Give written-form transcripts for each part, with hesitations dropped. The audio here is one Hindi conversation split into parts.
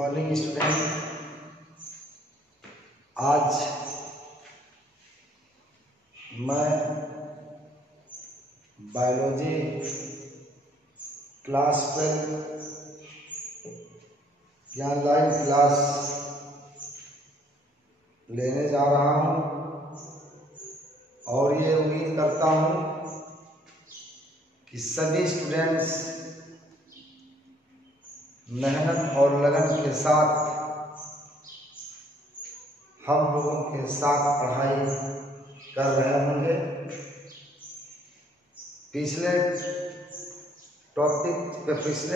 Morning student. आज मैं बायोलॉजी क्लास 12 या लाइव क्लास लेने जा रहा हूँ और ये उम्मीद करता हूँ कि सभी स्टूडेंट्स मेहनत और लगन के साथ हम लोगों के साथ पढ़ाई कर रहे होंगे। पिछले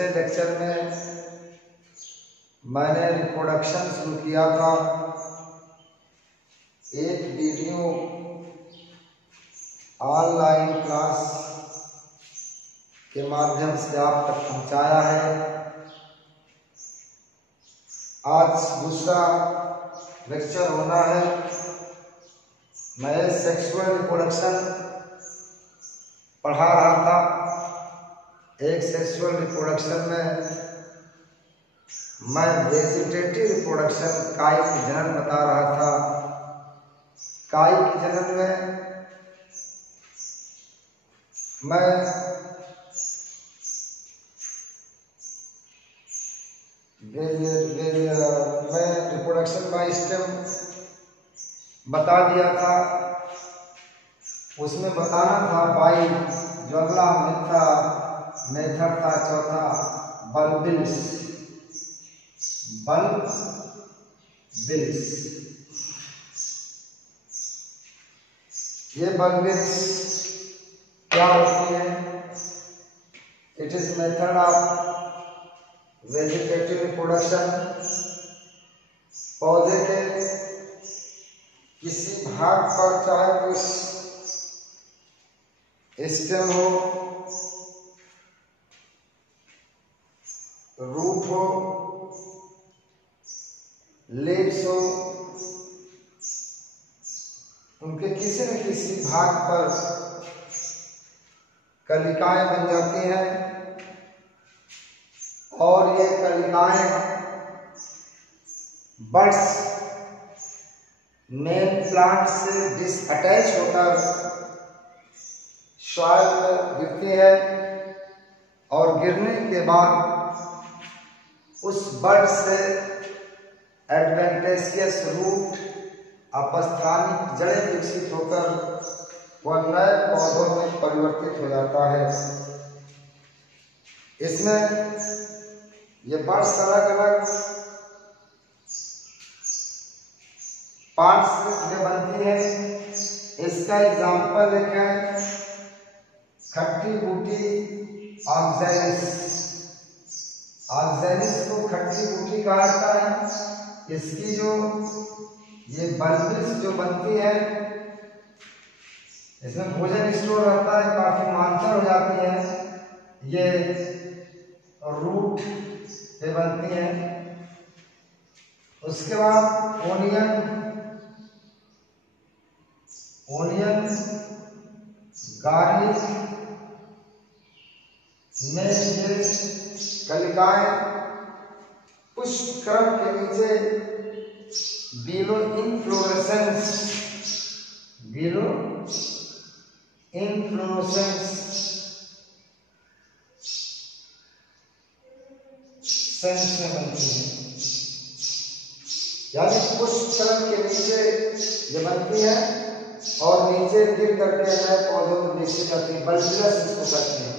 लेक्चर में मैंने रिप्रोडक्शन शुरू किया था। एक वीडियो ऑनलाइन क्लास के माध्यम से आप तक पहुंचाया है। आज दूसरा लेक्चर होना है। मैं सेक्सुअल रिप्रोडक्शन पढ़ा रहा था। एक सेक्सुअल रिप्रोडक्शन में मैं वेजिटेटिव रिप्रोडक्शन कायिक जनन बता रहा था। कायिक जनन में मैं रिप्रोडक्शन बाय स्टेम बता दिया था। उसमें बताना था बाई, जो अगला मेथड था चौथा बल्बिल्स। ये बल्बिल्स क्या होती है? It is method of vegetative reproduction. पौधे के किसी भाग पर, चाहे तो स्टेम हो, रूट हो, लीव्स हो, उनके किसी न किसी भाग पर कलिकाएं बन जाती हैं और ये कलिकाएं बड्स मेन प्लांट से डिसअटैच होकर सॉइल में गिरती है और गिरने के बाद उस बड से एडवेंटेशियस रूट, अपस्थानिक जड़ें विकसित होकर वह नए पौधों में परिवर्तित हो जाता है। इसमें ये बड्स अलग अलग पार्ट्स से बनती है। इसका एग्जाम्पल एक है खट्टी बूटी ऑक्सैलिस। ऑक्सैलिस को खट्टी बूटी कहा जाता है। इसकी जो ये बल्बिल्स जो बनती है, इसमें भोजन स्टोर रहता है, काफी मांतर हो जाती है। ये रूट पे बनती है। उसके बाद ओनियन गार्लिक में ये कलिकाएं पुष्पक्रम के नीचे बिलो इनफ्लोरेसेंस सेंस में बनती है। यानी पुष्पक्रम के नीचे ये बनती है और नीचे गिर करके नए पौधों में विकसित जाती है। बल्बिलस इसको कहते हैं।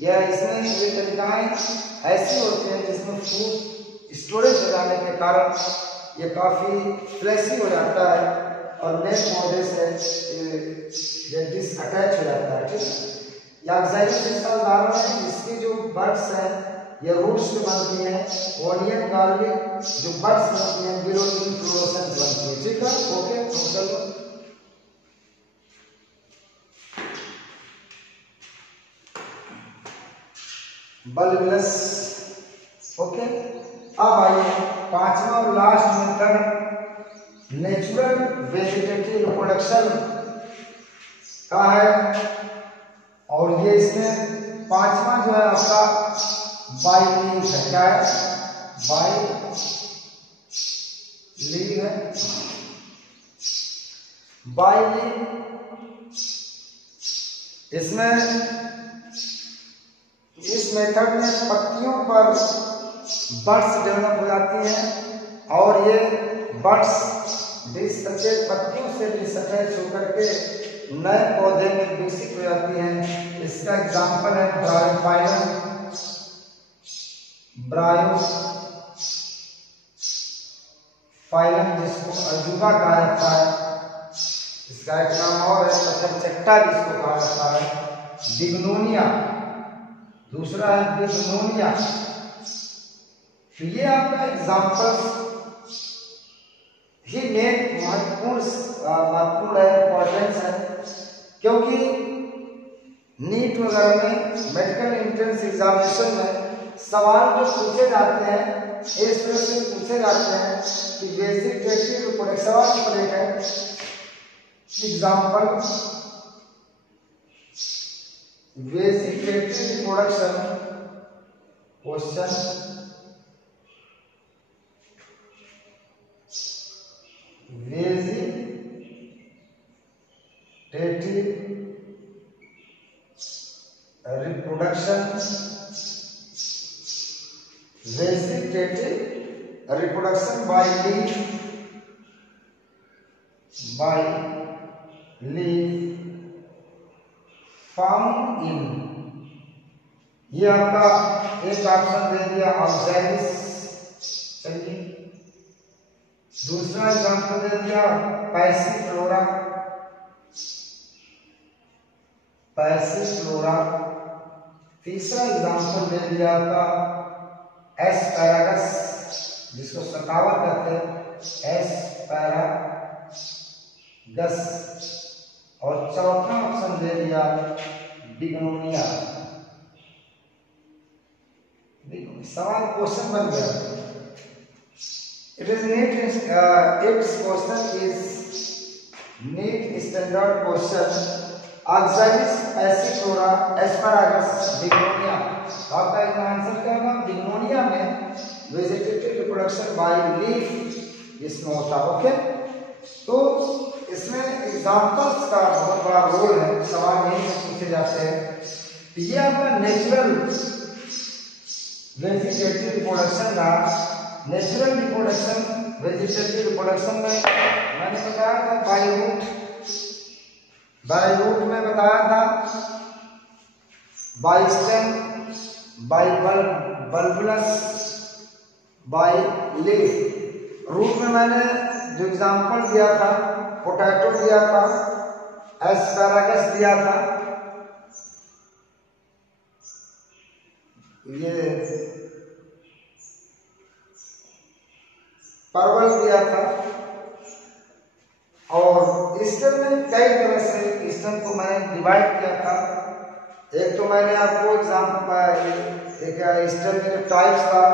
यह इसमें ये कलिकाएं ऐसी होती हैं जिसमें फूड स्टोरेज हो जाने के कारण ये काफी फ्लैशी हो जाता है और नए पौधे से ये डिसअटैच हो जाता है। ठीक है। ऑक्सैलिस इसका उदाहरण है। इसकी जो बड्स हैं ये रूट्स से बनती हैं। ओनियन गार्लिक जो बड्स बनती हैं बिलो इनफ्लोरेसेंस बनती है। ठीक है। ओके, तो चलो बल्बिलस। ओके, अब आइए पांचवा और last method natural vegetative reproduction का है और ये इसमें पांचवा जो है आपका बाइलिंग है। क्या है? बाय लीव है, बाय लीव। इसमें इस मेथड में पत्तियों पर बड्स डेवलप हो जाती हैं और ये बड्स डिसअटैच पत्तियों से डिसअटैच होकर के नए पौधे में विकसित हो जाती हैं। इसका एग्जाम्पल है ब्रायोफाइलम, ब्रायोफाइलम जिसको अजूबा कहा जाता है। इसका एक नाम और है पत्थरचट्टा जिसको कहा जाता है, बिग्नोनिया, दूसरा है बिग्नोनिया। तो ये आपका एग्जाम्पल ही मेन महत्वपूर्ण है, इम्पोर्टेंस है, क्योंकि नीट वगैरह में मेडिकल एंट्रेंस एग्जामिनेशन में सवाल जो पूछे जाते हैं इस तरह से पूछे जाते हैं कि वेजिटेटिव रिप्रोडक्शन, सवाल पर एक है example vegetative reproduction question, vegetative reproduction by leaf found in, ये आपका एक ऑप्शन दे दिया ऑक्सैलिस, चलिए दूसरा एग्जाम्पल दे दिया पैसिफ्लोरा, तीसरा एग्जाम्पल दे दिया था एस्पैरागस जिसको सकावत कहते हैं, एस्पैरागस, और चौथा ऑप्शन दे दिया बिग्नोनिया। सवाल क्वेश्चन बन गया। It is neat. Its question is neat standard question. Oxalis passiflora asparagus बिग्नोनिया। आपका इसका आंसर क्या होगा? बिग्नोनिया में वेजिटेटिव रिप्रोडक्शन बाय लीफ इसमें होता है। ओके, तो इसमें एग्जांपल्स का बहुत बड़ा रोल है, सवाल यही से पूछे जाते हैं। तो ये आपका नेचुरल वेजिटेटिव रिप्रोडक्शन का नेचुरल रिप्रोडक्शन, वेजिटेटिव रिप्रोडक्शन में मैंने बताया था बाय रूट में बताया था, by stem, by bulbils, by leaf. Root में मैंने जो एग्जांपल दिया था पोटैटो दिया था, एस्पैरागस दिया था, ये परवल दिया था, और स्टेम में कई तरह से स्टेम को मैंने डिवाइड किया था। एक तो मैंने आपको एग्जाम्पल एक स्टेम के टाइप्स था,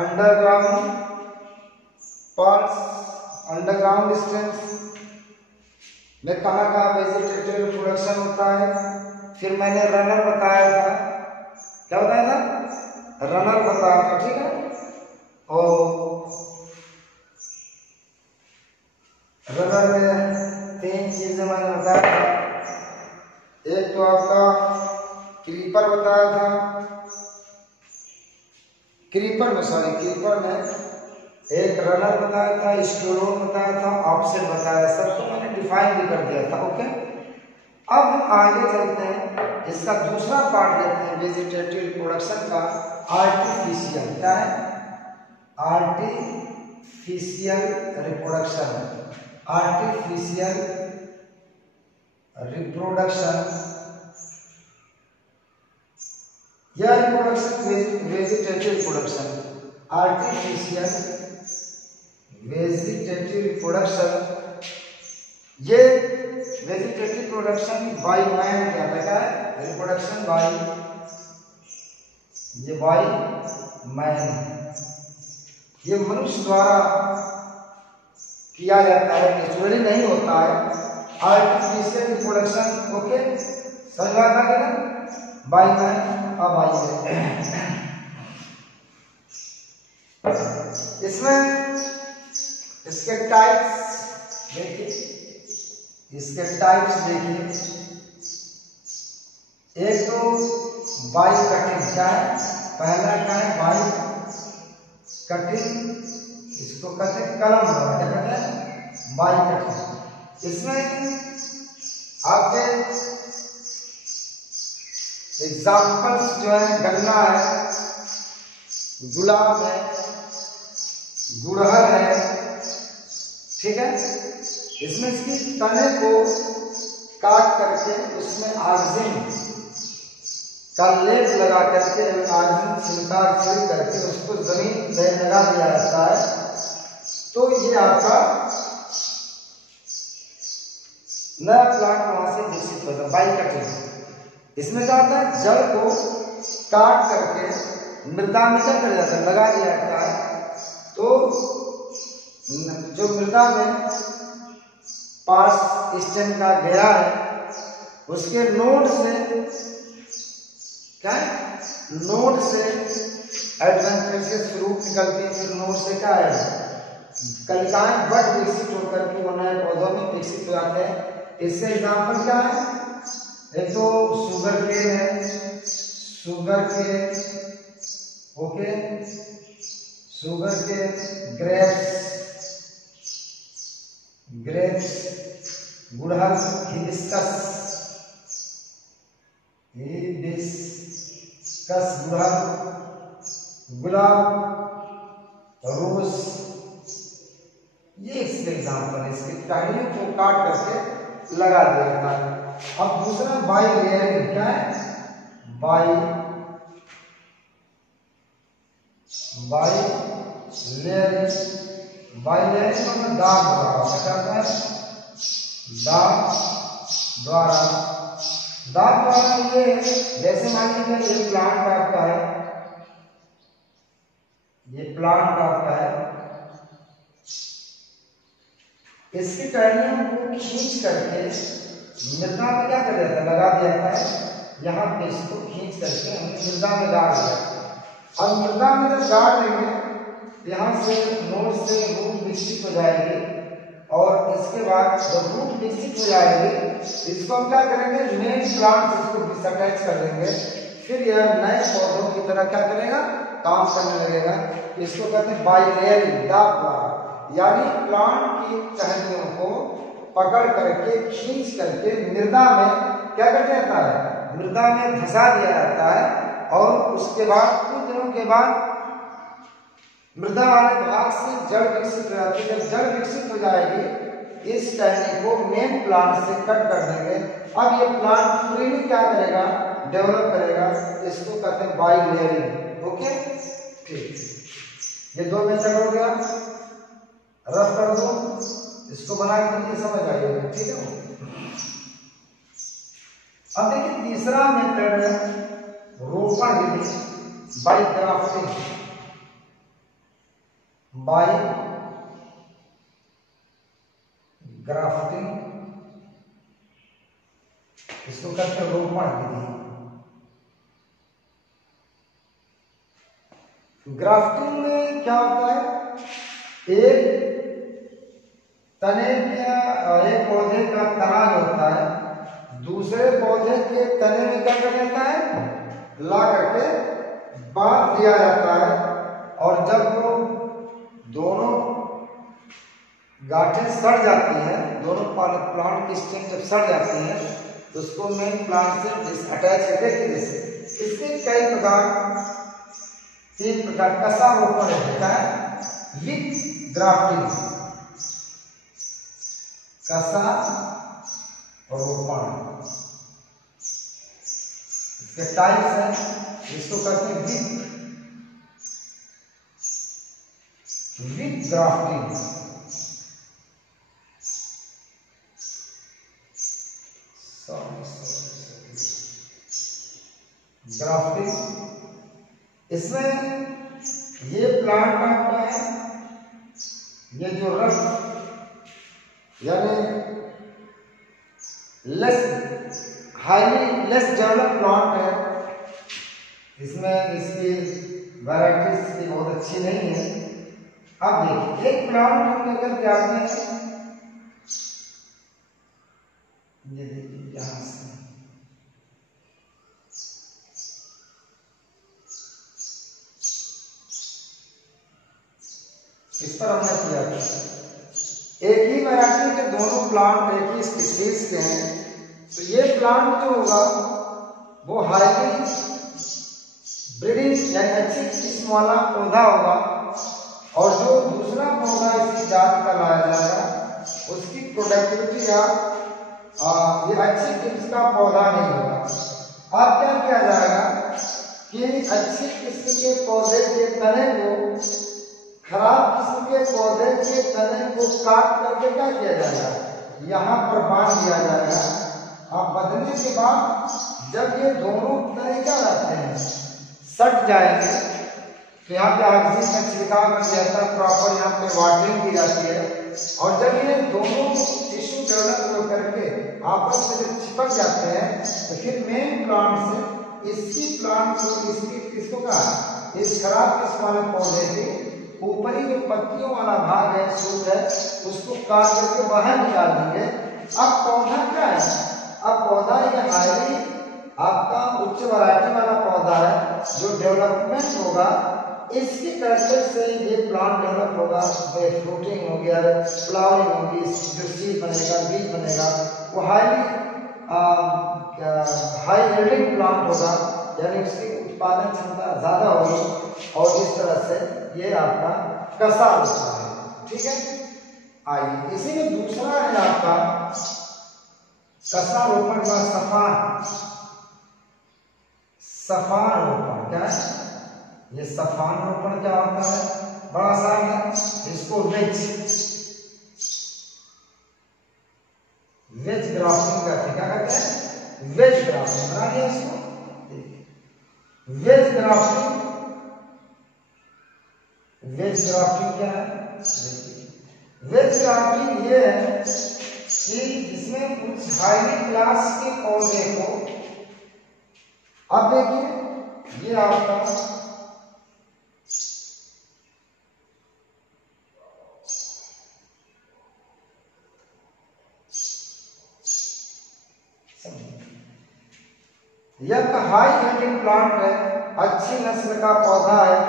अंडरग्राउंड पार्ट्स, अंडरग्राउंड स्टेम्स में कहाँ वेजिटेटिव रिप्रोडक्शन होता है। फिर मैंने रनर बताया था, क्या बताया था? रनर बताया था, ठीक है। और रनर में 3 चीजें मैंने बताया था। एक तो आपका क्रीपर बताया था, क्रीपर में एक रनर बताया था, स्टोरोन बताया था, ऑफसेट बताया, सबको मैंने डिफाइन भी कर दिया था। ओके, अब हम आगे चलते हैं, इसका दूसरा पार्ट लेते हैं वेजिटेटिव रिप्रोडक्शन का, आर्टिफिशियल। क्या है? Artificial reproduction. आर्टिफिशियल रिप्रोडक्शन, या reproduction vegetative reproduction, artificial vegetative reproduction, ये वेजिटेटिव प्रोडक्शन बाय मैन क्या कहता है? रिप्रोडक्शन बाय, ये बाय मैन, ये मनुष्य द्वारा किया जाता है, नेचुरली नहीं होता है। आर्टिफिशियल रिप्रोडक्शन, ओके, समझ में आता है ना? By man. अब आइए इसमें इसके टाइप्स देखिए, इसके टाइप्स देखिए। एक तो बाई कटिंग, क्या है पहला, क्या है बाई कटिंग, इसको कहते हैं कलम द्वारा, क्या कहते हैं बाई कटिंग। इसमें आपके एग्जाम्पल्स जो है गन्ना है, गुलाब है, गुड़हल है, ठीक है। इसमें इसकी तने को काट करके उसमें ऑक्सीजन का लेप लगा करके ऑक्सीजन छिड़काव छिड़क करके उसको जमीन में लगा दिया जाता है, तो ये आपका नया प्लांट वहां से विकसित होता है बाई कटिंग। इसमें क्या होता है, जड़ को काट करके मृदा में क्या कर जाता है, लगा दिया जाता है, तो जो मृदा में पार्स स्टेम का घेरा है उसके नोड से क्या है, नोड से एडवेंटिशियस रूट निकलती है, फिर नोड से क्या है कलिकाएं बड विकसित होकर के वो नए पौधों में विकसित हो जाते हैं। इससे एग्जाम्पल क्या है, एक तो शुगर केन है, sugarcane, okay, sugarcane, grapes, grapes, गुड़हल, हिबिस्कस, हिबिस्कस गुड़हल, गुलाब, रोज, ये इसके एग्जाम्पल है। इसके टहनियों को काट करके लगा दिया जाता है। अब दूसरा बाई लेयरिंग, क्या है बाई लेयरिंग, बाई लेयरिंग मतलब दाब द्वारा, क्या होता है दाब द्वारा ये जैसे मान लीजिए ये प्लांट आपका है, ये प्लांट आपका है, इसकी टहनियों को खींच करके मृदा में क्या कर देता है, लगा दिया जाता है। यहाँ पे इसको खींच करके हम मृदा में गाड़ दिया, और मृदा में जब गाड़ देंगे यहाँ से नोड से रूट विकसित हो जाएगी, और इसके बाद जब रूट विकसित हो जाएगी इसको हम क्या करेंगे, मेन प्लांट इसको डिसअटैच कर देंगे, फिर यह नए पौधों की तरह क्या करेगा, काम करने लगेगा। इसको कहते हैं बाई लेयरिंग, दाब द्वारा, यानी प्लांट की टहनियों को पकड़ करके खींच करके मृदा में क्या कर दिया जाता है, मृदा में धंसा दिया जाता है, और उसके बाद कुछ दिनों के बाद मृदा वाले भाग से जड़ विकसित हो जाती है। जब जड़ विकसित हो जाएगी इस टहनी को मेन प्लांट से कट कर देंगे। अब ये प्लांट फ्रीली क्या करेगा, डेवलप करेगा, इसको कहते हैं बाई लेयरिंग, ओके। ठीक, ये दो मेथड हो गया, रफ कर दो, इसको बना के मुझे समझ आइएगा, ठीक है। अब देखिए तीसरा मेथड है रोपण विधि, बाई ग्राफ्टिंग, बाई ग्राफ्टिंग, इसको कहते हैं रोपण विधि। ग्राफ्टिंग में क्या होता है, एक तने का, एक पौधे का तना जो होता है दूसरे पौधे के तने में क्या कर देता है, ला करके बांध दिया जाता है, और जब वो दोनों गांठें सड़ जाती हैं, दोनों प्लांट की स्टेम जब सड़ जाती है तो उसको मेन प्लांट से डिसअटैच करके, जैसे इसके कई प्रकार, 3 प्रकार कसा रोपण होता है, विथ ग्राफ्टिंग, कसा रोपण, इसके टाइप्स हैं, इसको कहते हैं विथ ग्राफ्टिंग, ग्राफ्टिंग। इसमें ये प्लांट आपका है, ये जो रफ यानी हाईली लेस डेवलप प्लांट है, इसमें इसकी वैरायटीज की बहुत अच्छी नहीं है। अब देखिए एक प्लांट हम अगर जाते हैं, ये देखिए यहां से इस पर हमने किया था, एक ही वैरायटी के दोनों प्लांट एक ही स्पीशीज के हैं, तो ये प्लांट जो होगा वो हाईली ब्रीडिंग यानी अच्छी किस्म वाला पौधा होगा, और जो दूसरा पौधा इसी जात का लाया जाएगा उसकी प्रोडक्टिविटी या ये अच्छी किस्म का पौधा नहीं होगा। अब क्या किया जाएगा कि अच्छी किस्म के पौधे के तने को खराब किस्म के पौधे के तने को काट करके क्या किया जाएगा, यहाँ पर बांध दिया जाएगा। अब बंधने के बाद जब ये दोनों तने क्या रहते हैं, सट जाएंगे, तो यहाँ पे ऑक्सीजन का छिड़काव कर दिया जाता है, प्रॉपर यहाँ पे वाटरिंग की जाती है, और जब ये दोनों टिश्यू डेवलप करके आपस में जब चिपक जाते हैं तो फिर मेन प्लांट से इसी प्लांट को इसको क्या, इस खराब किस्म वाले पौधे के ऊपरी जो पत्तियों वाला भाग है, सूट है, उसको काट करके बाहर निकाल देंगे। अब पौधा क्या है, अब पौधा ये हाईली आपका उच्च वैरायटी वाला पौधा है, जो डेवलपमेंट होगा इसकी कैरेक्टर से ये प्लांट डेवलप होगा, फ्रूटिंग हो गया, फ्लावरिंग होगी, जो सीड बनेगा, बीज बनेगा, वो हाईली हाई यील्डिंग प्लांट होगा, यानी उसकी उत्पादन क्षमता ज्यादा होगी, और इस तरह से ये आपका कसार होता है। ठीक है, आइए इसी में दूसरा है आपका कसार रोपण का सफान रोपण। क्या है ये सफान रोपण, क्या होता है, बड़ा आसान है, इसको वेज ग्राफ्टिंग करते हैं। क्या कहते हैं, वेज ग्राफ्टिंग, बना लिया इसको, वेज ग्राफ्टिंग। वेज ग्राफ्टिंग क्या है, वेज ग्राफ्टिंग ये है कि जिसमें कुछ हाईली क्लास के पौधे को, अब देखिए ये आपका यह हाई यील्डिंग प्लांट है, अच्छी नस्ल का पौधा है,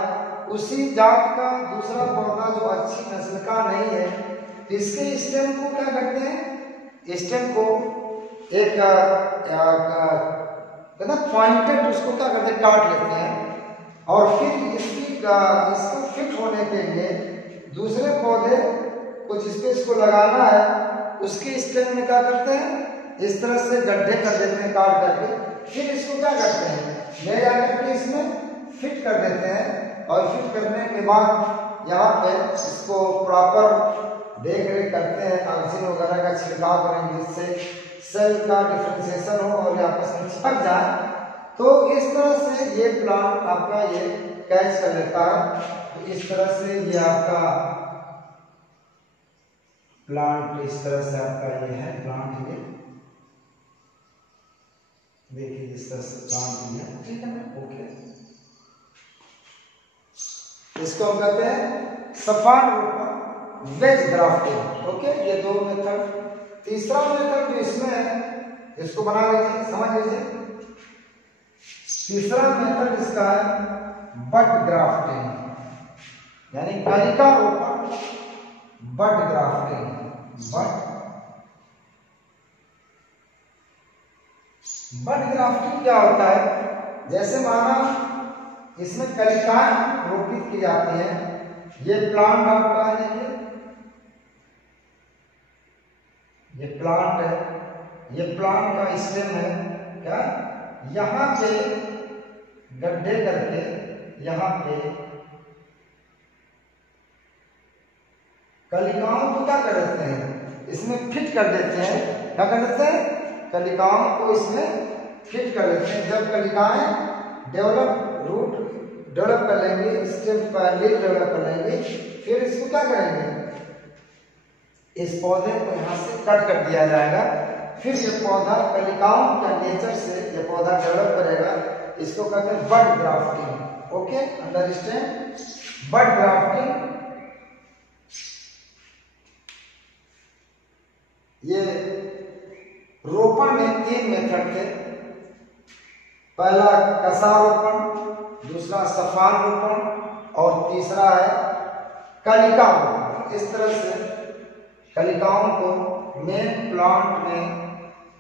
उसी जात का दूसरा पौधा जो अच्छी नस्ल का नहीं है, इसके स्टेम को क्या करते हैं, स्टेम को एक पॉइंटेड उसको क्या करते हैं, काट लेते हैं, और फिर इसको फिट होने के लिए दूसरे पौधे को जिसपे इसको लगाना है उसके स्टेम में क्या करते हैं, इस तरह से गड्ढे कर देते हैं काट करके, फिर इसको क्या करते हैं, ले जाकर के इसमें फिट कर देते हैं, और फिट करने के बाद यहाँ पे इसको प्रॉपर देख रेख करते हैं, ऑक्सीजन वगैरह का छिड़काव करेंगे जिससे सेल का डिफरेंशिएशन हो और ये आपस में चिपक जाए। तो इस तरह से ये प्लांट आपका ये कैच कर लेता है। तो इस तरह से ये आपका प्लांट, इस तरह से आपका ये है प्लांट, ये देखिए इस तरह से प्लांट है। ठीक है ना, ओके, इसको हम कहते हैं सफान रोपण, वेज ग्राफ्टिंग। ओके, ये दो मेथड। तीसरा मेथड जो इसमें है, इसको बना लीजिए, समझ लीजिए। तीसरा मेथड इसका है बड ग्राफ्टिंग, यानी कलिका रोपण, बड ग्राफ्टिंग। बड ग्राफ्टिंग क्या होता है, जैसे माना इसमें कलिकाएं रोपित की जाती हैं, ये प्लांट आपका है, ये प्लांट है, ये प्लांट का स्टेम है, क्या यहाँ पे गड्ढे करके यहाँ पे कलिकाओं को क्या कर देते हैं, इसमें फिट कर देते हैं। क्या कर देते हैं, कलिकाओं को इसमें फिट कर देते हैं। जब कलिकाएं रूट डेवलप कर लेंगे, स्टेम पर लीफ डेवलप कर लेंगे, फिर इसको क्या करेंगे, इस पौधे को यहाँ से कट कर दिया जाएगा, फिर ये पौधा कलिकाओं के नेचर से ये पौधा डेवलप करेगा। इसको कहते हैं bud grafting. Okay, understand. Bud grafting, ये रोपण में 3 मेथड थे। पहला कसारोपण, दूसरा सफान रोपण और तीसरा है कलिका रोपण। इस तरह से कलिकाओं को मेन प्लांट में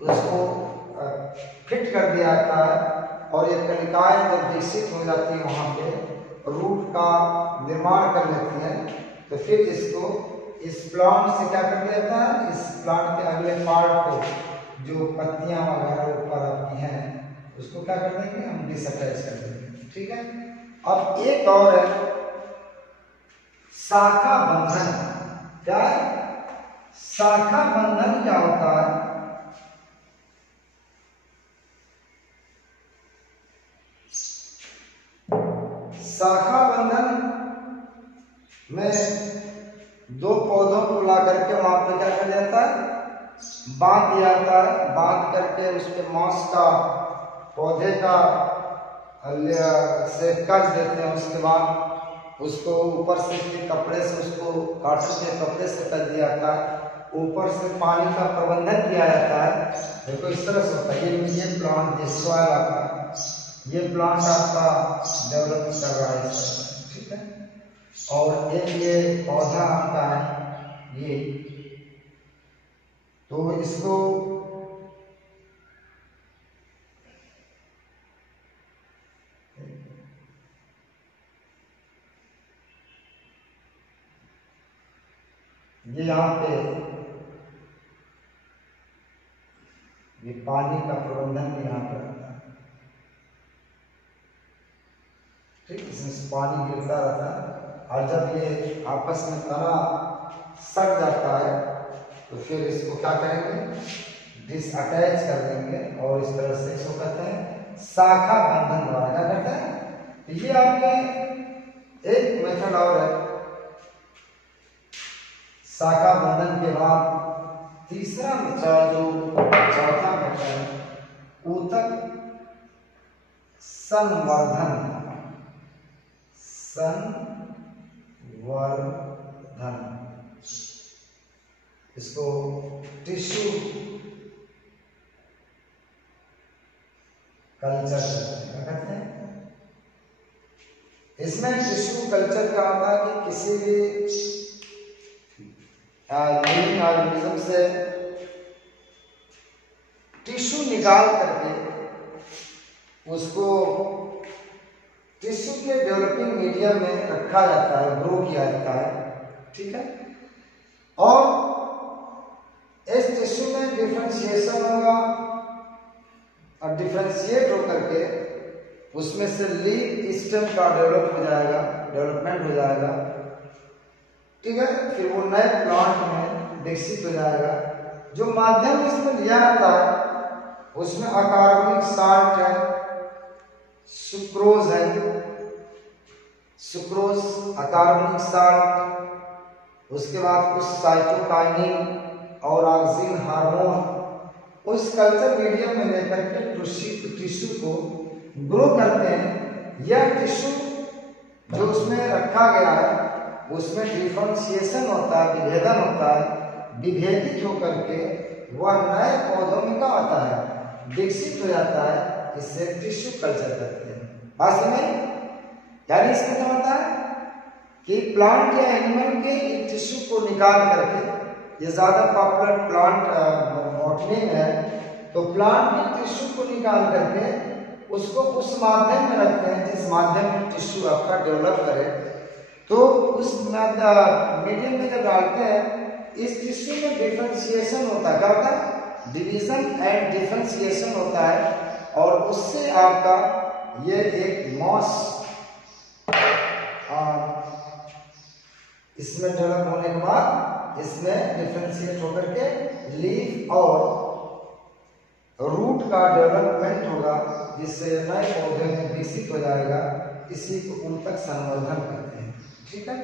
उसको फिट कर दिया जाता है और ये कलिकाएं जब विकसित हो जाती हैं वहाँ पे रूट का निर्माण कर लेती हैं, तो फिर इसको इस प्लांट से क्या कर दिया जाता है, इस प्लांट के अगले पार्ट को जो पत्तियां वगैरह ऊपर आती हैं उसको क्या कर देंगे, हम डिसअटैच कर देंगे। ठीक है। अब एक और है शाखा बंधन। क्या है शाखा बंधन? क्या होता है? शाखा बंधन में 2 पौधों को ला करके वहां पे क्या कर जाता है, बांध दिया जाता है। बांध करके उस पे मांस का पौधे का से कस देते हैं। उसके बाद उसको ऊपर से कपड़े से उसको कॉटन के कपड़े से कस दिया जाता है। ऊपर से पानी का प्रबंधन किया जाता है। देखो इस तरह से होता है। ये प्लांट जिसवाला का ये प्लांट आपका डेवलप कर रहा है। ठीक है। और एक ये पौधा आता है ये, तो इसको ये यहाँ पे ये पानी का प्रबंधन भी यहाँ पर रहता है। ठीक, इसमें से पानी गिरता रहता है और जब ये आपस में तना सट जाता है तो फिर इसको क्या करेंगे, डिसअटैच कर देंगे और इस तरह से इसको कहते हैं शाखा बंधन द्वारा। क्या करते हैं? तो ये आपके एक मेथड और है। शाखा बंधन के बाद तीसरा मेथड जो चौथा मेथड है ऊतक संवर्धन। संवर्धन, इसको टिश्यू कल्चर कहते हैं। इसमें टिश्यू कल्चर का होता है कि किसी भी लिविंग ऑर्गेनिज्म से टिश्यू निकाल करके उसको टिश्यू के डेवलपिंग मीडियम में रखा जाता है, ग्रो किया जाता है। ठीक है। और इस टिश्यू में डिफरेंशिएशन होगा और डिफरेंशिएट होकर के उसमें से लीफ स्टेम का डेवलपमेंट हो जाएगा। ठीक है। फिर वो नए प्लांट में विकसित हो जाएगा। जो माध्यम इसमें लिया जाता है उसमें अकार्बनिक साल्ट है, सुक्रोज है, सुक्रोज अकार्बनिक साल्ट, उसके बाद कुछ साइटोकाइनिन और ऑक्सिन हार्मोन उस कल्चर मीडियम में लेकर के टिश्यू को ग्रो करते हैं। यह टिश्यू जो उसमें रखा गया है उसमें डिफरेंशिएशन होता है, विभेदन होता है। विभेदित होकर के वह नए पौधों में क्या होता है, विकसित हो जाता है। इससे टिश्यू कल्चर करते हैं। बात समझ? यानी इसमें क्या होता है कि प्लांट या एनिमल के टिश्यू को निकाल करके, ये ज्यादा पॉपुलर प्लांट बॉटनी में है, तो प्लांट के टिश्यू को निकाल करके उसको उस माध्यम में रखते हैं जिस माध्यम में टिश्यू आपका डेवलप करे। तो उस मीडियम में जब डालते हैं इस टिश्यू में डिफरेंशिएशन होता है। क्या होता है? डिवीजन एंड डिफरेंशिएशन होता है और उससे आपका ये एक मॉस इसमें डेवलप होने के बाद इसमें डिफरेंशिएट होकर के लीफ और रूट का डेवलपमेंट होगा जिससे नए पौधे में विकसित हो जाएगा। इसी को ऊतक संवर्धन कहते हैं। ठीक है।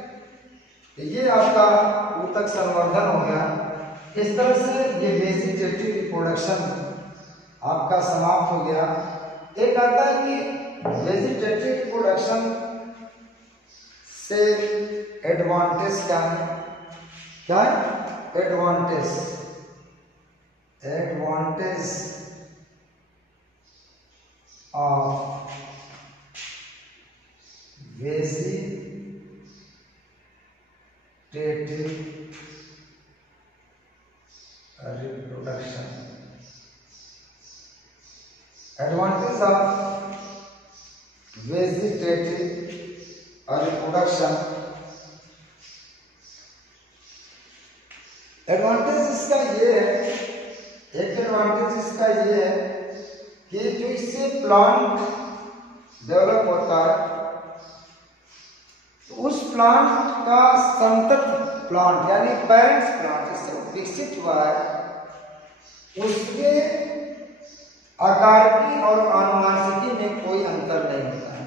तो ये आपका ऊतक संवर्धन हो गया। इस तरह से ये वेजिटेटिव रिप्रोडक्शन आपका समाप्त हो गया। एक आता है कि वेजिटेटिव रिप्रोडक्शन रिप्रोडक्शन से एडवांटेज क्या है? क्या है advantage? Advantage of vegetative reproduction. Advantage of vegetative reproduction. Advantage इसका ये है, एक एडवांटेज इसका ये है कि जो इससे प्लांट डेवलप होता है तो उस प्लांट का संतत प्लांट यानी पेरेंट्स प्लांट जिससे विकसित हुआ है उसके आकार की और आनुवांशिकी में कोई अंतर नहीं होता है।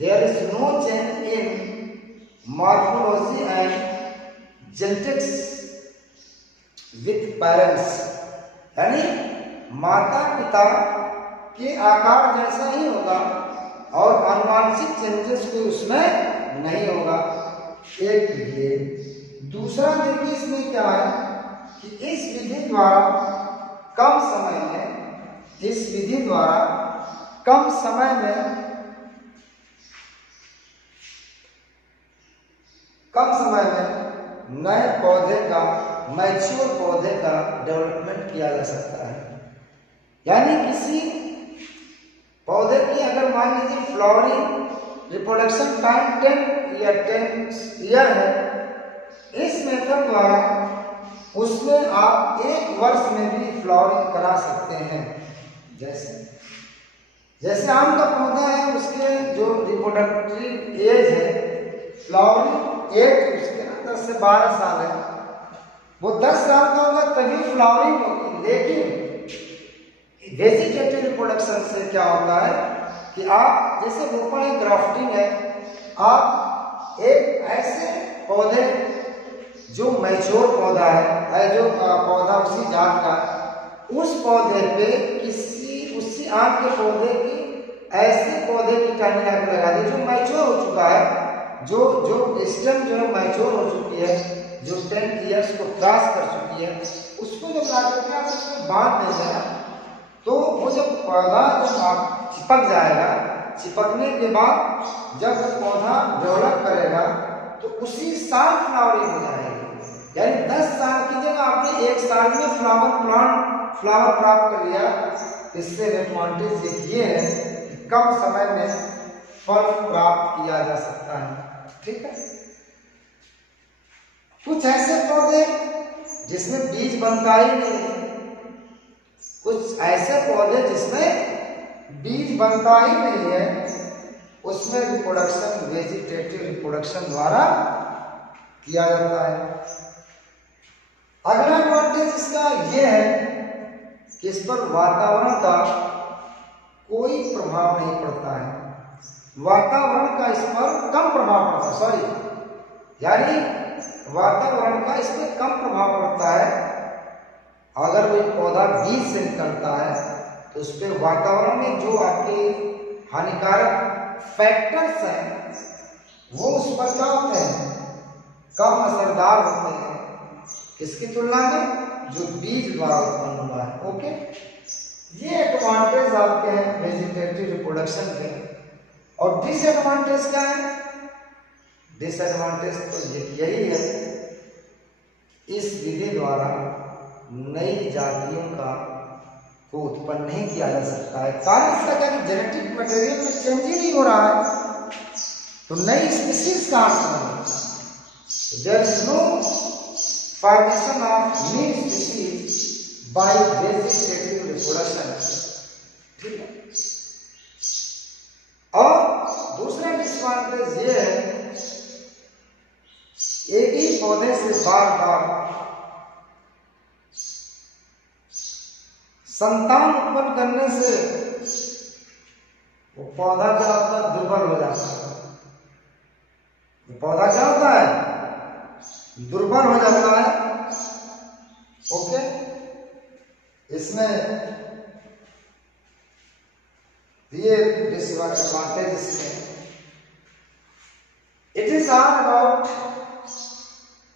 There is no change in morphology and genetics with parents, यानी माता पिता के आकार जैसा ही होगा और आनुवांशिक चेंजेस कोई उसमें नहीं होगा। एक ये दूसरा देखिए इसमें क्या है कि इस विधि द्वारा कम समय में नए पौधे का मैच्योर पौधे का डेवलपमेंट किया जा सकता है। यानी किसी पौधे की अगर मान लीजिए फ्लावरिंग रिप्रोडक्शन टाइम 10 ईयर है, इस मेथड द्वारा उसमें आप 1 वर्ष में भी फ्लावरिंग करा सकते हैं। जैसे आम का पौधा है उसके जो रिप्रोडक्टिव एज है फ्लावरिंग एज उसके 10 से 12 साल है, वो 10 साल का होगा तभी फ्लावरिंग होगी। लेकिन वेजिटेटिव रिप्रोडक्शन से क्या होता है कि आप जैसे रोपण है, ग्राफ्टिंग है, आप एक ऐसे पौधे जो मैच्योर पौधा है जो पौधा उसी जात का, उस पौधे पे उसी आम के पौधे की ऐसे पौधे की टहनी आकर लगा दी जो मैच्योर हो चुका है, जो स्टेम जो है मैच्योर हो चुकी है, जो 10 ईयर्स को क्रॉस कर चुकी है, उसको जब ला करके आप उसमें बांध देंगे तो वो जब पौधा जब चिपक जाएगा, चिपकने के बाद जब वो पौधा डेवलप करेगा तो उसी साल फ्लावरिंग हो जाएगी। यानी 10 साल की जगह आपने 1 साल में फ्लावर प्राप्त कर लिया। इससे एडवांटेज ये है कि कम समय में फल प्राप्त किया जा सकता है। ठीक है, कुछ ऐसे पौधे जिसमें बीज बनता ही नहीं है, कुछ ऐसे पौधे जिसमें बीज बनता ही नहीं है, उसमें रिप्रोडक्शन वेजिटेटिव रिप्रोडक्शन द्वारा किया जाता है। अगला एडवांटेज इसका यह है कि इस पर वातावरण का कोई प्रभाव नहीं पड़ता है। वातावरण का इस पर कम प्रभाव पड़ता है, यानी वातावरण का इस पर कम प्रभाव पड़ता है। अगर कोई पौधा बीज से निकलता है तो उस पर वातावरण में जो आपके हानिकारक फैक्टर्स हैं वो उस पर क्या होते हैं, कम असरदार होते हैं, किसकी तुलना में जो बीज द्वारा उत्पन्न हुआ है। ओके, ये एडवांटेज आपके हैं वेजिटेटिव रिप्रोडक्शन के। और डिसएडवांटेज क्या है? डिसएडवांटेज तो यही है, इस विधि द्वारा नई जातियों को उत्पन्न नहीं किया जा सकता है। कारण इसका क्या कि जेनेटिक मटेरियल में चेंज ही नहीं हो रहा है, तो नई स्पीशीज कहां से बनेगी? There is no formation of new species by vegetative reproduction. ठीक है, और दूसरा डिसएडवांटेज ये है, एक ही पौधे से बार बार संतान उत्पन्न करने से वो पौधा क्या होता है, दुर्बल हो जाता है। पौधा क्या होता है, दुर्बल हो जाता है। ओके, इसमें ये डिसएडवांटेज इसमें It is all about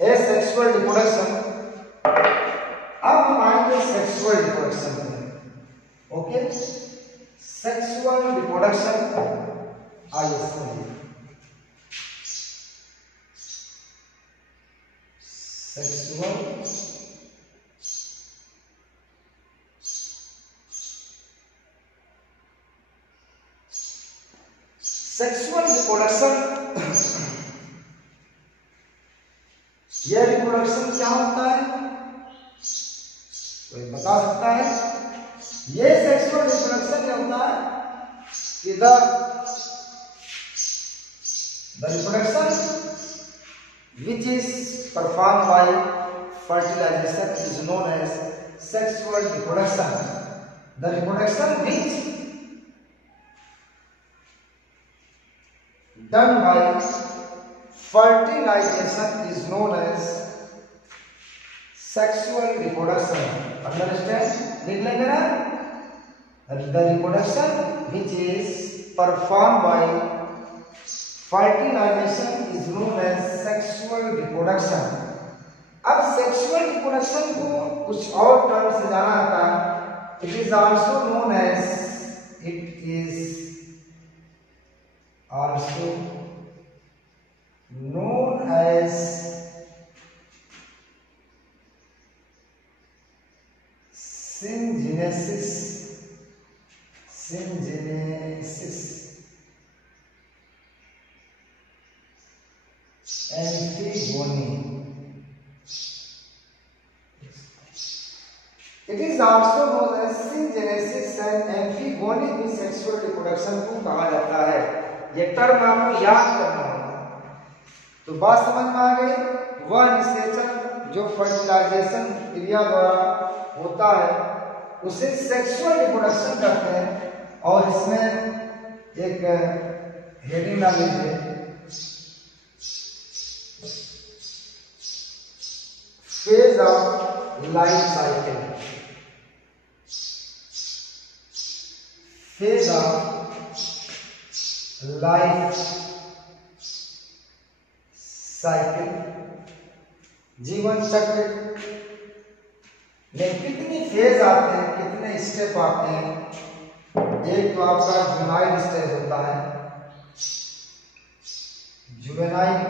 asexual reproduction. अब हम आएंगे सेक्सुअल रिप्रोडक्शन में। ओके, सेक्सुअल रिप्रोडक्शन आइए समझिए। सेक्सुअल रिप्रोडक्शन, यह रिप्रोडक्शन क्या होता है, कोई बता सकता है? ये सेक्सुअल रिप्रोडक्शन क्या होता है कि the reproduction which is performed by fertilization is known as sexual reproduction. The reproduction which done by fertilization is known as sexual reproduction. Understand? लिख लेंगे ना? The reproduction which is performed by fertilization is known as sexual reproduction. अब sexual reproduction को कुछ और टर्म से जाना जाता है। It is also known as syngenesis. Antigone. It is also known as syngenesis and antigone भी सेक्सुअल रिप्रोडक्शन को कहा जाता है। ये टर्म आपको याद करना होगा। तो बात समझ में आ गई? वह निषेचन जो फर्टिलाइजेशन क्रिया द्वारा होता है उसे सेक्सुअल रिप्रोडक्शन कहते हैं। और इसमें एक हेडिंग डाल लीजिए, phase of life cycle. Phase of life cycle. जीवन चक्र में कितनी फेज आते हैं, कितने स्टेप आते हैं? एक तो आपका जुवेनाइल स्टेज होता है, जुवेनाइल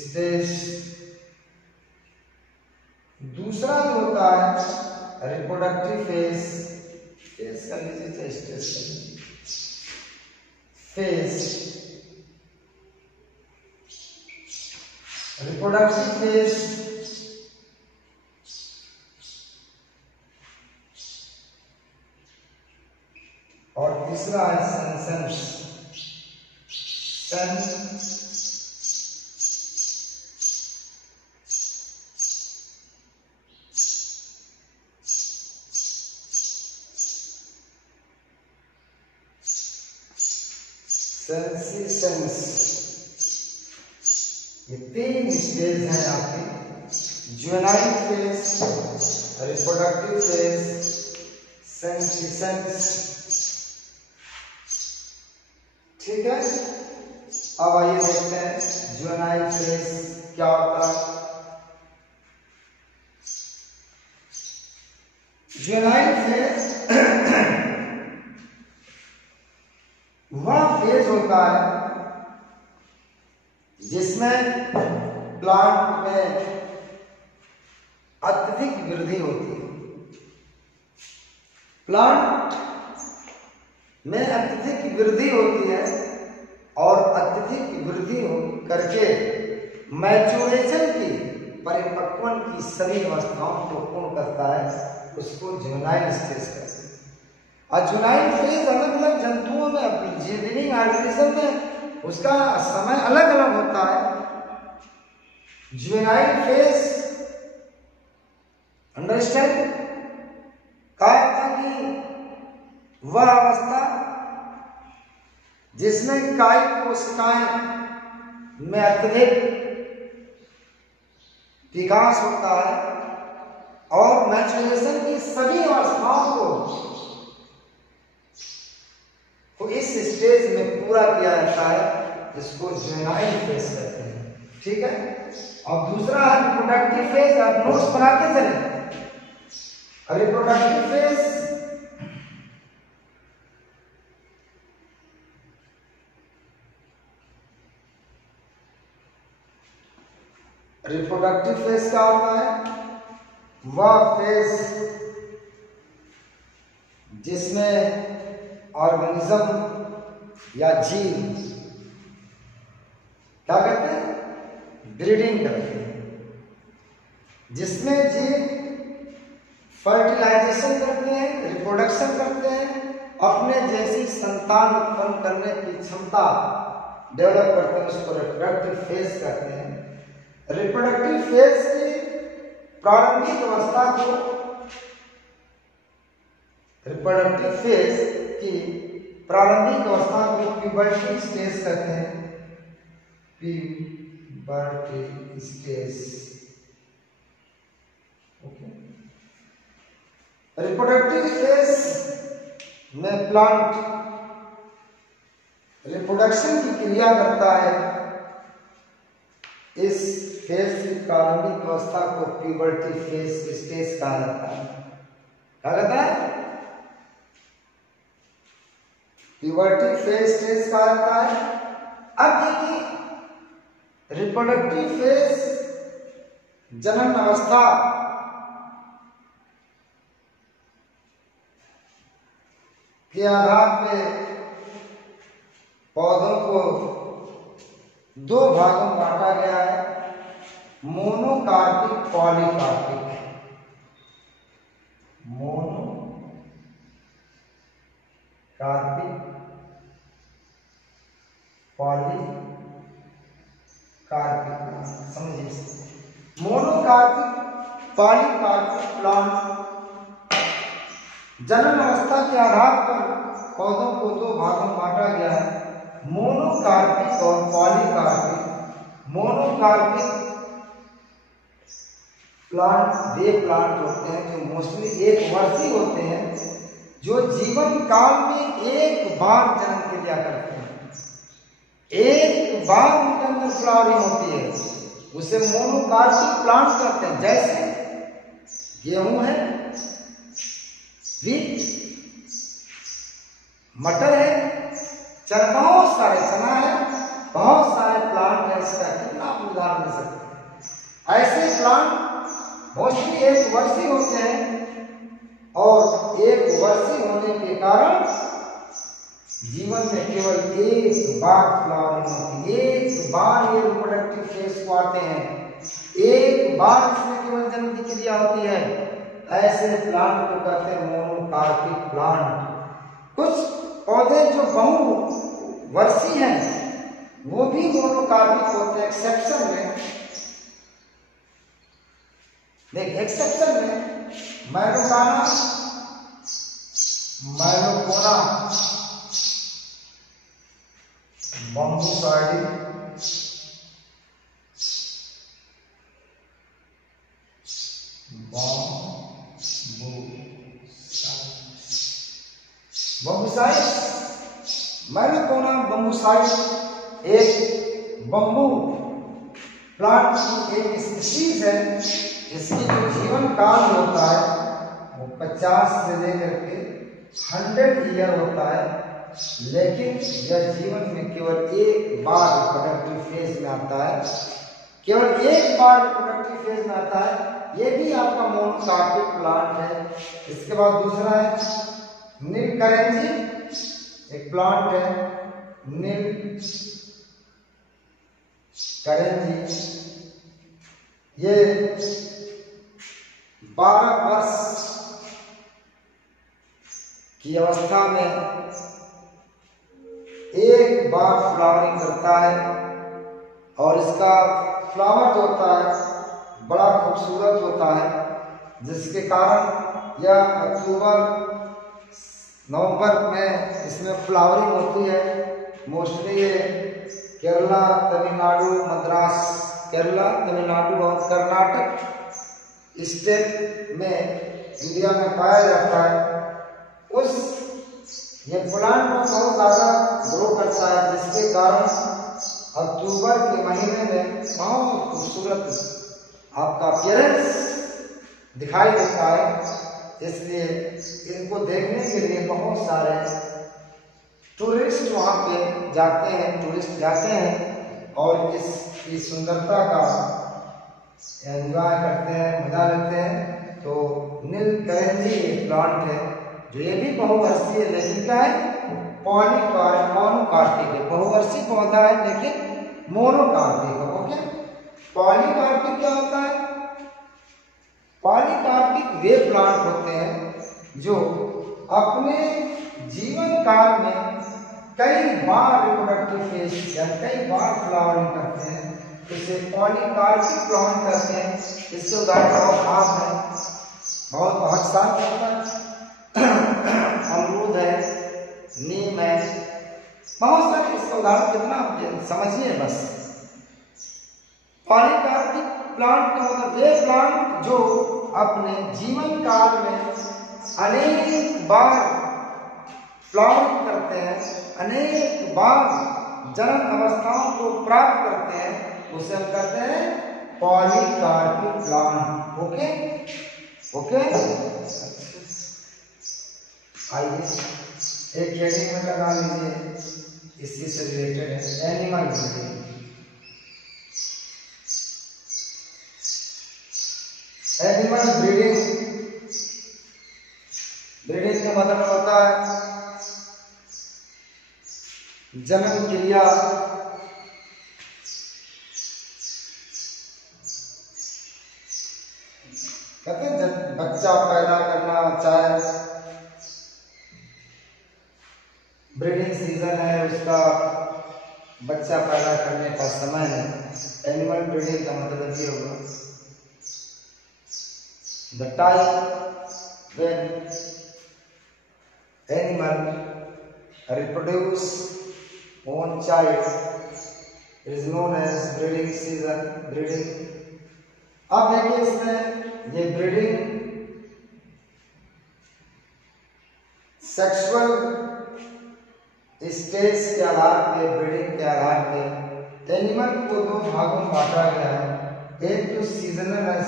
स्टेज। दूसरा जो होता है रिप्रोडक्टिव फेज, फेज कर लीजिए, स्टेज फेज, रिप्रोडक्टिव फेज। और तीसरा है सेंसेंस। सेंसेशंस। ये तीन स्टेज हैं आपके, juvenile phase, reproductive phase, sensations. ठीक है, अब आइए देखते हैं जुवेनाइल फेज क्या होता है। जुवेनाइल फेज वह फेज होता है जिसमें प्लांट में अत्यधिक वृद्धि होती है। प्लांट में अत्यधिक वृद्धि होती है और अत्यधिक वृद्धि करके मैच्योरेशन की, परिपक्वन की सभी अवस्थाओं को पूर्ण करता है, उसको जुवेनाइल स्टेज कहते हैं। और जुवेनाइल फेज अलग अलग जंतुओं में, लिविंग ऑर्गेनिज्म में उसका समय अलग अलग होता है। जुवेनाइल फेज अंडरस्टैंड कहा था कि वह अवस्था जिसमें कायिक कोशिकाएं में अत्यधिक विकास होता है और मैच्योरेशन की सभी अवस्थाओं को इस स्टेज में पूरा किया जाता है, इसको जुवेनाइल फेज कहते हैं। ठीक है, और दूसरा है रिप्रोडक्टिव फेज। आप नोट्स बनाते चले। रिप्रोडक्टिव फेज क्या होता है? वह फेज जिसमें ऑर्गेनिज्म या जीव क्या करते हैं? ब्रीडिंग करते हैं, जिसमें जीव फर्टिलाइजेशन करते हैं, रिप्रोडक्शन करते हैं, अपने जैसी संतान उत्पन्न करने की क्षमता डेवलप करते हैं, उसको रिप्रोडक्टिव फेज कहते हैं। रिप्रोडक्टिव फेज की प्रारंभिक अवस्था को प्यूबर्टी स्टेज कहते हैं। Puberty stage. Okay. Reproductive phase में प्लांट रिप्रोडक्शन की क्रिया करता है। इस फेज की प्रारंभिक अवस्था को प्यूबर्टी फेज स्टेज कहा जाता है। क्या कहता है? प्यूबर्टी फेज स्टेज कहा जाता है। अब देखिए, रिप्रोडक्टिव फेज जनन अवस्था के आधार पे पौधों को दो भागों में बांटा गया है, मोनोकार्पिक, पॉलीकार्पिक। Monocarpic, polycarpic. समझिए, मोनोकार्पिक पॉलीकार्पिक प्लांट जनन अवस्था के आधार पर पौधों को दो भागों में बांटा गया है, मोनोकार्पिक और पॉलीकार्पिक। मोनोकार्पिक प्लांट वे प्लांट होते हैं जो मोस्टली एक वर्षीय होते हैं, जो जीवन काल में एक बार जन्म के लिया करते हैं। एक बार उनके अंदर फ्लावरिंग होती है, उसे मोनोकार्पिक प्लांट कहते हैं। जैसे गेहूं है, व्हीट, मटर है, बहुत सारे चना है, बहुत सारे प्लांट है। इसका कितना आप उदाहरण दे सकते हैं। ऐसे प्लांट मोस्टली एक वर्षीय होते हैं और एक वर्षीय होने के कारण जीवन में केवल एक बार फ्लावरिंग होती है, एक बार ये रिप्रोडक्टिव फेज को आते हैं, एक बार इसमें केवल जन्म की क्रिया होती है। ऐसे प्लांट को कहते हैं मोनोकार्पिक प्लांट। कुछ पौधे जो बहु वर्षीय हैं वो भी मोनोकार्पिक होते हैं। एक्सेप्शन में देखिए, एक्सेप्शन में मैलोकाना, मैलोकोना, बम्बूसाइडी, बम्बूसाइड, मैलोकोना बम्बूसाइड एक बम्बू प्लांट की एक स्पीशीज है। इसकी जो जीवन काल होता है वो 50 से लेकर के 100 ईयर होता है, लेकिन यह जीवन में केवल एक बार रिप्रोडक्टिव फेज में आता है, केवल एक बार रिप्रोडक्टिव फेज में आता है। ये भी आपका मोनोकार्पिक प्लांट है। इसके बाद दूसरा है नीलकरेंजी, एक प्लांट है नीलकरेंजी। ये 12 वर्ष की अवस्था में एक बार फ्लावरिंग करता है और इसका फ्लावर जो होता है बड़ा खूबसूरत होता है, जिसके कारण यह अक्टूबर नवंबर में इसमें फ्लावरिंग होती है। मोस्टली ये केरला, तमिलनाडु, मद्रास, केरला, तमिलनाडु और कर्नाटक स्टेट में इंडिया में पाया जाता है। ये प्लांट बहुत ज़्यादा ग्रो करता है, जिसके कारण अक्टूबर के महीने में बहुत खूबसूरत आपका अपीयरेंस दिखाई देता है। इसलिए इनको देखने के लिए बहुत सारे टूरिस्ट वहाँ पे जाते हैं, टूरिस्ट जाते हैं और इसकी सुंदरता का एंजॉय करते हैं, मजा लेते हैं। तो नीलकंठी एक प्लांट है जो ये भी बहुवर्षीय है, लेकिन क्या है, मोनोकार्पिक है। बहुवर्षीय पौधा है लेकिन मोनोकार्पिक है। ओके, पॉलीकार्पिक क्या होता है? पॉलीकार्पिक वे प्लांट होते हैं जो अपने जीवन काल में कई बार रिप्रोडक्टिव फेज या कई बार फ्लावरिंग करते हैं, इसे पॉलीकार्पिक प्लांट कहते हैं। इसके उदाहरण आम है, बहुत साफ होता है, अमरूद है, नीम है, बहुत सारे इसका उदाहरण कितना समझिए बस। पॉलीकार्पिक प्लांट का मतलब वे प्लांट जो अपने जीवन काल में अनेक बार फ्लावरिंग करते हैं, अनेक बार जन्म अवस्थाओं को प्राप्त करते हैं, उसे हम कहते हैं पॉलीकार्पिक प्लांट। ओके ओके, आइए एक एनिमल का नाम लीजिए, इसी से रिलेटेड है, animal breeding. Animal breeding, breeding का मतलब होता है जन्म क्रिया, कहते हैं जब बच्चा पैदा करना चाहे, ब्रीडिंग सीजन है, उसका बच्चा पैदा करने का समय है। एनिमल ब्रीडिंग का मतलब ये होगा the time when animal reproduce own child is known as breeding season, breeding। अब देखिए इसमें ये ब्रीडिंग सेक्सुअल स्टेज के आधार पे, ब्रीडिंग के आधार पे एनिमल को दो भागों में बांटा गया है। एक तो सीजनल है,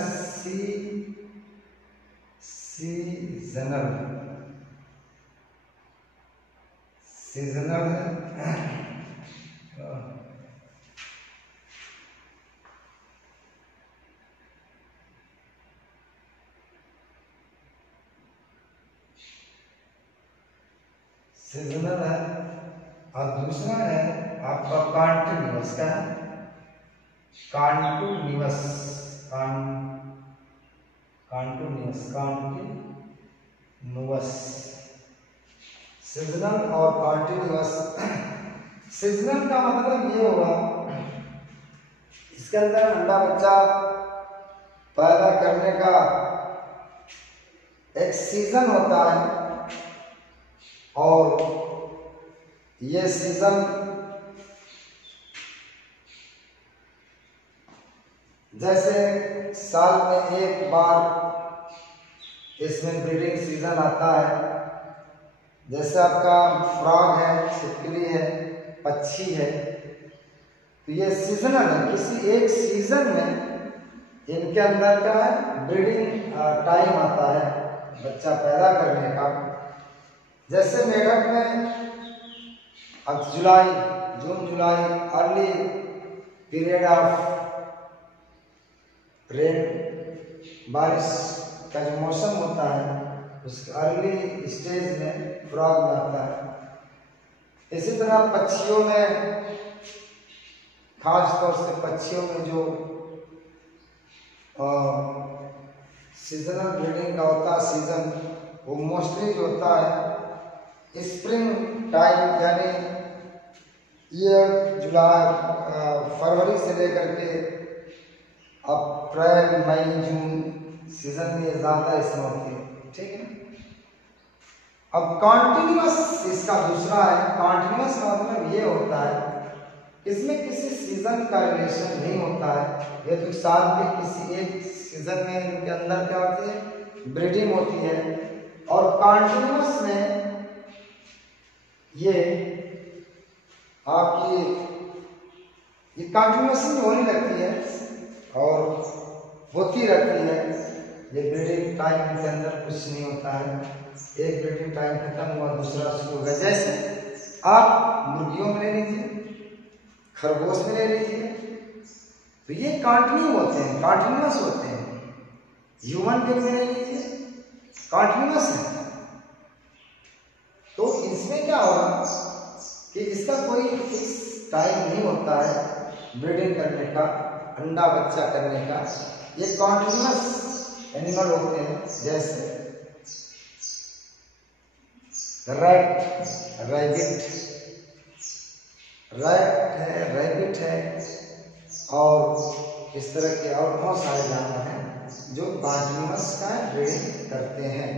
सीजनल है, सीजनल है, और दूसरा है आपका कॉन्टिन्यूअस का है, कॉन्टिन्यूअस सीजनल और कॉन्टिन्यूअस। सीजनल का मतलब ये होगा इसके अंदर अंडा बच्चा पैदा करने का एक सीजन होता है, और ये सीजन जैसे साल में एक बार इसमें ब्रीडिंग सीजन आता है। जैसे आपका फ्रॉग है, छिपकली है, पक्षी है, तो ये सीजनल है। किसी एक सीजन में इनके अंदर क्या है, ब्रीडिंग टाइम आता है बच्चा पैदा करने का। जैसे मेढक में अब जून जुलाई अर्ली पीरियड ऑफ रेन, बारिश का जो मौसम होता है उसके अर्ली स्टेज में फ्रॉग आता है। इसी तरह पक्षियों में, खास तौर से पक्षियों में जो सीजनल ब्रीडिंग का होता है सीजन, वो मोस्टली जो होता है स्प्रिंग टाइम, यानी ये फरवरी से लेकर के अप्रैल मई जून सीजन में ज्यादा इसमें होती है। ठीक है, अब कॉन्टिन्यूअस इसका दूसरा है। कॉन्टिन्यूअस का मतलब ये होता है इसमें किसी सीजन का रिलेशन नहीं होता है, ये तो साल के किसी एक सीजन में इनके अंदर क्या होती है, ब्रीडिंग होती है। और कॉन्टिन्यूअस में ये आपकी ये कंटिन्यूसली होने लगती है और होती रहती है। ये ब्रीडिंग टाइम के अंदर कुछ नहीं होता है, एक ब्रीडिंग टाइम खत्म हुआ दूसरा शुरू होगा। जैसे आप मुर्गियों में ले लीजिए, खरगोश में ले लीजिए, तो ये कंटिन्यू होते हैं, कंटिन्यूस होते हैं। ह्यूमन बीइंग में ले लीजिए, कंटिन्यूस है। तो इसमें क्या होगा कि इसका कोई फिक्स टाइम नहीं होता है ब्रीडिंग करने का, अंडा बच्चा करने का। ये कंटिन्यूस एनिमल होते हैं। जैसे रैट, रैबिट है और इस तरह के और बहुत सारे जानवर हैं जो कंटिन्यूस का ब्रीडिंग करते हैं।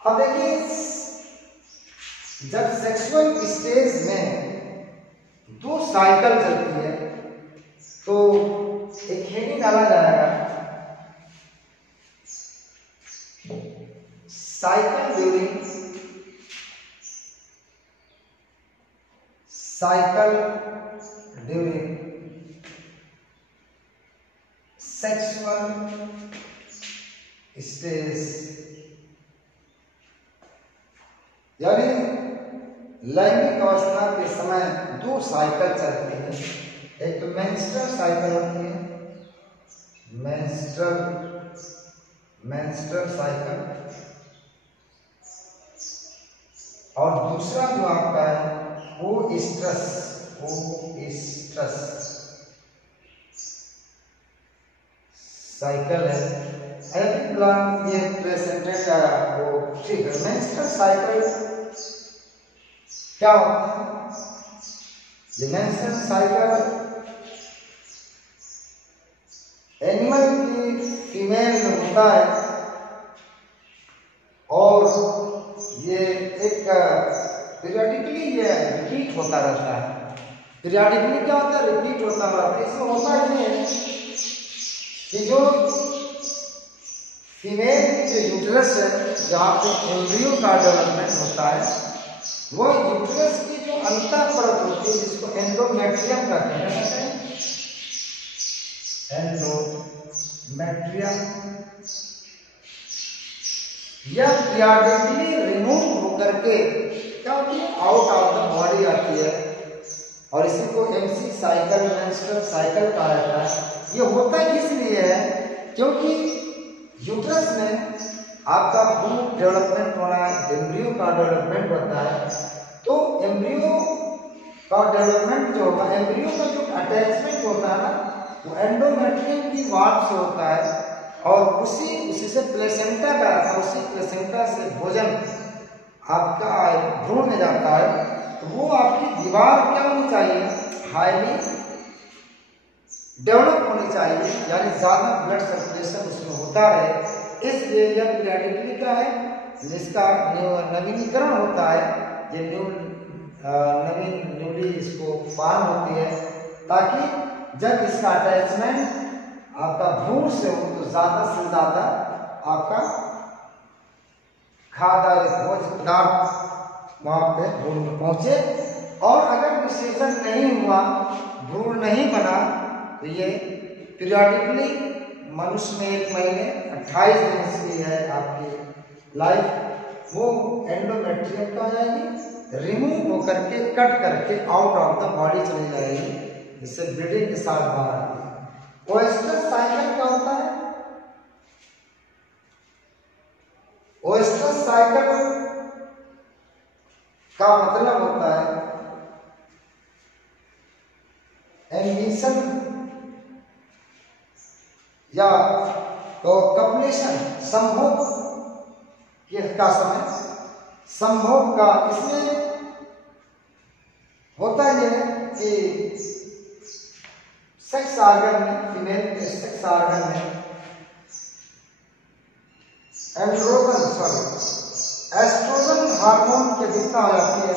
अब देखिए, जब सेक्सुअल स्टेज में 2 साइकिल चलती है तो एक हेडिंग डाला जाएगा, साइकिल ड्यूरिंग सेक्सुअल स्टेज, यानी लैंगिक अवस्था के समय 2 साइकिल चलती है। एक तो मेंस्ट्रुअल साइकिल होती है, मेंस्ट्रुअल साइकिल, और दूसरा जो आपका है ओएस्ट्रस साइकिल है। ये प्रेजेंटेड वो ठीक है। मेंस्ट्रुअल साइकिल क्या होता है? ये मेंस्ट्रुअल साइकिल एनिमल की फीमेल में होता है और ये एक पीरियडिकली ये रिपीट होता रहता है। पीरियडिकली क्या होता है? रिपीट होता रहता है। इसमें होता ये है कि जो फीमेल की जो यूट्रस है, जहाँ पे एम्ब्रियो का डेवलपमेंट होता है, वो यूट्रस की जो अंतर परत होती है जिसको एंडोमेट्रियम कहते हैं, एंडोमेट्रियम, यह पीरियडिकली रिमूव होकर के क्या होती है? आउट ऑफ द बॉडी आती है और इसी को एमसी साइकिल, मेंस्ट्रुअल साइकिल कहा जाता है। ये होता इसलिए है क्योंकि यूट्रस में आपका भ्रूण डेवलपमेंट होना है, एम्ब्रियो का डेवलपमेंट होता है। तो एम्ब्रियो का डेवलपमेंट जो होगा, एम्ब्रियो का जो अटैचमेंट होता है ना, वो एंडोमेट्रियम की वाल्व से होता है और उसी से प्लेसेंटा का, उसी प्लेसेंटा से भोजन आपका भ्रूण में जाता है। तो वो आपकी दीवार क्या होनी चाहिए? हाईली डेवलप होनी चाहिए, यानी ज्यादा ब्लड सर्कुलेशन उसमें होता है। इसलिए यह पीरियडिकली क्या है, इसका नवीनीकरण होता है। ये न्यूली इसको फॉर्म होती है ताकि जब इसका अटैचमेंट आपका भ्रूण से हो तो ज्यादा से ज्यादा आपका खाद्य भोज्य पदार्थ वहां पे भ्रूण में पहुंचे। और अगर विसेचन नहीं हुआ, भ्रूण नहीं बना, तो ये पीरियडिकली मनुष्य में 1 महीने 28 दिन की है आपकी लाइफ, वो एंडोमेट्रियम का हो जाएगी, रिमूव होकर के, कट करके आउट ऑफ द बॉडी चली जाएगी, जिससे ब्रीडिंग के साथ बाहर आती है। ओएस्ट्रस साइकिल क्या होता है? ओएस्ट्रस साइकिल का मतलब होता है एम्बिशन या तो कपलेशन, संभोग का समय, संभोग का। इसमें होता यह है कि सेक्स ऑर्गन में, फीमेल के सेक्स ऑर्गन में एस्ट्रोजन हार्मोन की अधिकता हो जाती है,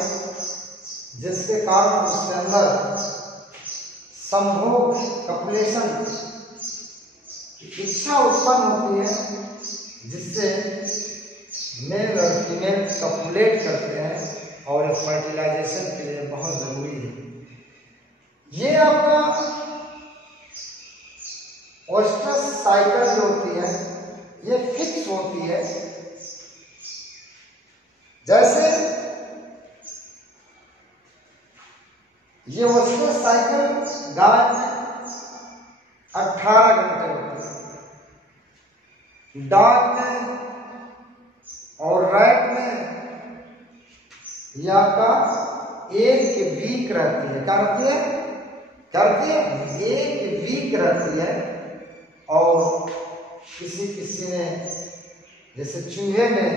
जिसके कारण उसके अंदर संभोग, कपलेशन की इच्छा उत्पन्न होती है, जिससे मेल और फीमेल कपुलेट करते हैं और फर्टिलाइजेशन के लिए बहुत जरूरी है। साइकिल जो होती है ये फिक्स होती है। जैसे ये ओस्टर साइकिल गाय में 18 घंटे होती है, डॉग में और रैट में यह का एक वीक रहती है। क्या रहती है? एक वीक रहती है। और किसी ने जैसे चूहे में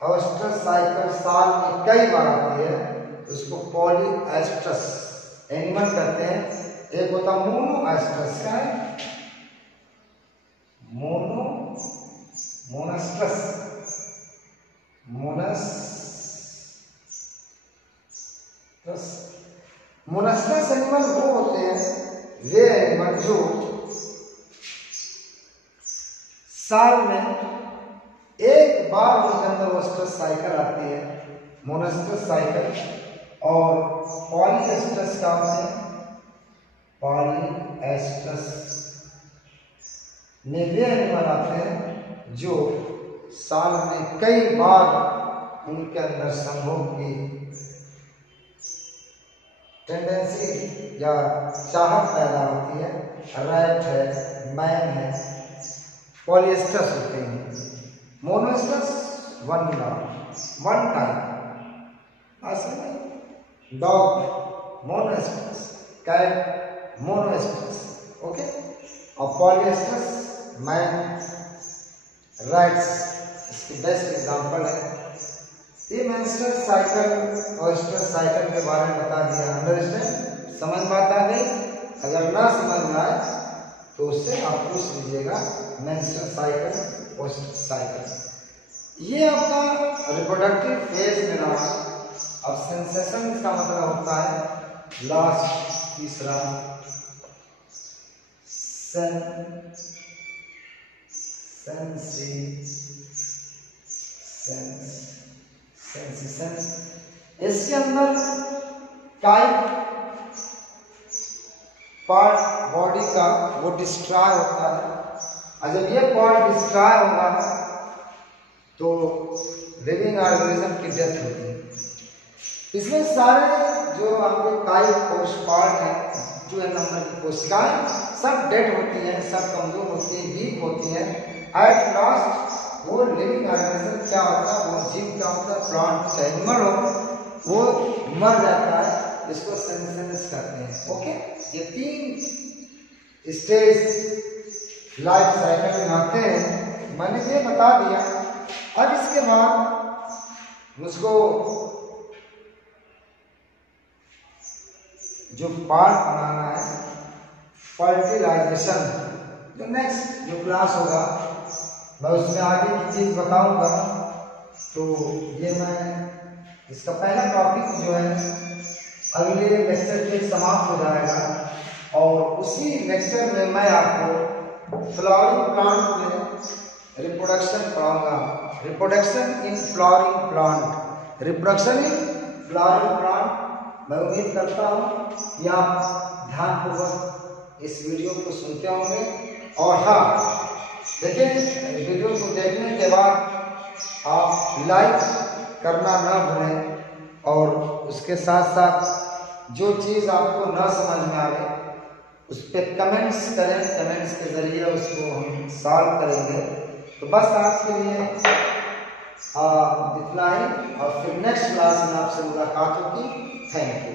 ओस्टर साइकिल साल में कई बार आती है, उसको पॉलीएस्ट्रस एनिमल कहते हैं। एक होता मोनोएस्ट्रस, क्या है? मोनस्ट्रस एनिमल वो होते हैं, वे एनिमल जो साल में एक बार उनके अंदर ओस्ट्रस साइकिल आती है, मोनस्ट्रस साइकिल। और पॉलीएस्ट्रस क्या होते हैं? पॉलीएस्ट्रस में वे एनिमल आते हैं जो साल में कई बार उनके अंदर संभोग की टेंडेंसी या चाहत पैदा होती है। रैट है, मैन है, पॉलीएस्ट्रस होते हैं। Monoestrous one time, dog monoestrous, cat monoestrous, okay. और पॉलीएस्ट्रस मैन, रैट्स इसकी बेस्ट एग्जांपल है। ये मेंस्ट्रुअल साइकिल और ओस्टर साइकिल के बारे में बता दिया। अंडरस्टैंड? समझ में आता है? अगर ना समझ में आए तो उससे आप पूछ लीजिएगा। मेंस्ट्रुअल साइकिल, ओस्टर साइकिल, ये आपका रिप्रोडक्टिव फेज में रहा। अब सेंसेशन का मतलब होता है लास्ट तीसरा सेंसेशन। इसके अंदर टाइप पार्ट बॉडी का वो डिस्ट्रॉय होता है, और जब ये पार्ट डिस्ट्रॉय होगा तो लिविंग ऑर्गेनिज्म की डेथ होती है। इसमें सारे जो आपके टाइप कोश पार्ट है, 2 नंबर की कोशिकाएं सब डेड होती हैं, सब कमजोर होती हैं, वीक होती हैं। एट लास्ट वो लिविंग ऑर्गेनिज्म क्या होता है, वो जीव क्या होता है, प्लांट एनिमल हो, वो मर जाता है। इसको सेंसेशन कहते हैं, ओके। ये 3 स्टेज लाइफ साइकिल में आते हैं, मैंने ये बता दिया। अब इसके बाद मुझको जो पार्ट बनाना है फर्टिलाइजेशन, जो नेक्स्ट जो क्लास होगा मैं उसमें आगे की चीज बताऊंगा। तो ये मैं इसका पहला टॉपिक जो है अगले लेक्चर के समाप्त हो जाएगा, और उसी लेक्चर में मैं आपको फ्लावरिंग प्लांट में रिप्रोडक्शन पढ़ाऊंगा। Reproduction in flowering plant, reproduction in flowering plant. मैं उम्मीद करता हूँ कि आप ध्यानपूर्वक इस वीडियो को सुनते होंगे। और हाँ देखिए, वीडियो को देखने के बाद आप लाइक करना ना भूलें, और उसके साथ साथ जो चीज़ आपको ना समझ में आए उस पर कमेंट्स करें, कमेंट्स के जरिए उसको हम सॉल्व करेंगे। तो बस आज के लिए इतना ही, और फिर नेक्स्ट क्लास में आपसे मुलाकात होगी। Thank you.